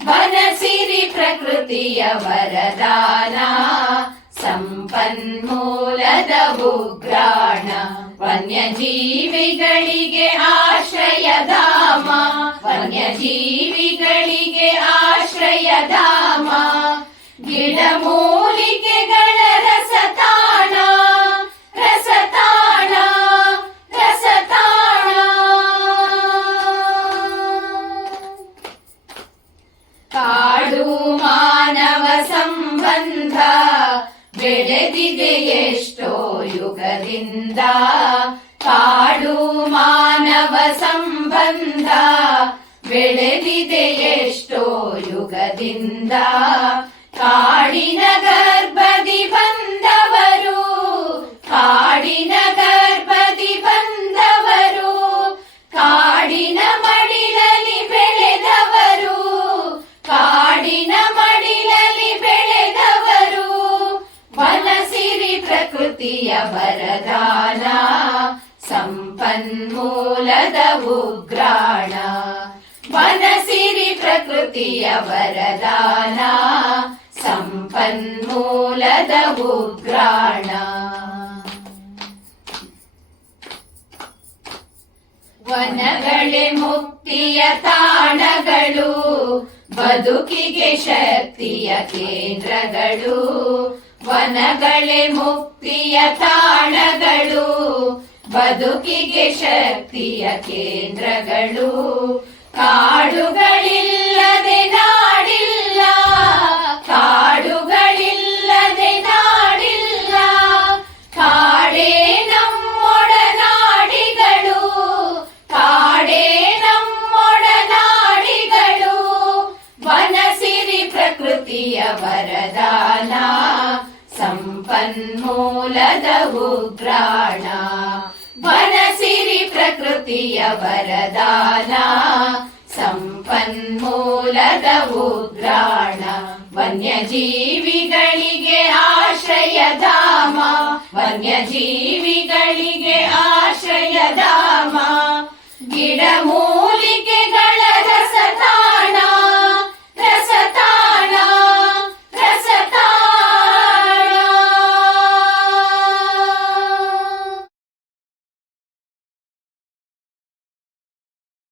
ವನಸಿರಿ ಪ್ರಕೃತಿಯ ವರದಾನ ಸಂಪನ್ಮೂಲದ ಉಗ್ರಾಣ ವನ್ಯಜೀವಿಗಳಿಗೆ ಆಶ್ರಯಧಾಮ ವನ್ಯಜೀವಿಗಳಿಗೆ ಆಶ್ರಯಧಾಮ ಗಿಡಮೂಲಿಕೆಗಳ ಎಷ್ಟೋ ಯುಗದಿಂದ ಕಾಡು ಮಾನವ ಸಂಬಂಧ ಬೆಳೆದಿದೆ ಎಷ್ಟೋ ಯುಗದಿಂದ ಕಾಡಿನ ಗರ್ಭದಿ ಬಂದವರು ಪ್ರಕೃತಿಯ ವರದಾನ, ಸಂಪನ್ಮೂಲದ ಉಗ್ರಾಣ. ವನಸಿರಿ ಪ್ರಕೃತಿಯ ವರದಾನ, ಸಂಪನ್ಮೂಲದ ಉಗ್ರಾಣ. ವನಗಳೇ ಮುಕ್ತಿಯ ತಾಣಗಳು, ಬದುಕಿಗೆ ಶಕ್ತಿಯ ಕೇಂದ್ರಗಳು ವನಗಳೇ ಮುಕ್ತಿಯ ತಾಣಗಳು, ಬದುಕಿಗೆ ಶಕ್ತಿಯ ಕೇಂದ್ರಗಳು. ಕಾಡುಗಳಿಲ್ಲದೆ ನಾಡಿಲ್ಲ ಕಾಡುಗಳಿಲ್ಲದೆ ನಾಡಿಲ್ಲ. ಕಾಡೇ ನಮ್ಮೊಡನಾಡಿಗಳು ಕಾಡೇ ನಮ್ಮೊಡನಾಡಿಗಳು ವನಸಿರಿ ಪ್ರಕೃತಿಯ ವರದಾನ ಸಂಪನ್ಮೂಲದ ಉಗ್ರಾಣ ವನಸಿರಿ ಪ್ರಕೃತಿಯ ವರದಾನ ಸಂಪನ್ಮೂಲದ ಉಗ್ರಾಣ ವನ್ಯಜೀವಿಗಳಿಗೆ ಆಶ್ರಯಧಾಮ ವನ್ಯಜೀವಿಗಳಿಗೆ ಆಶ್ರಯಧಾಮ ಗಿಡಮೂಲಿಕೆಗಳ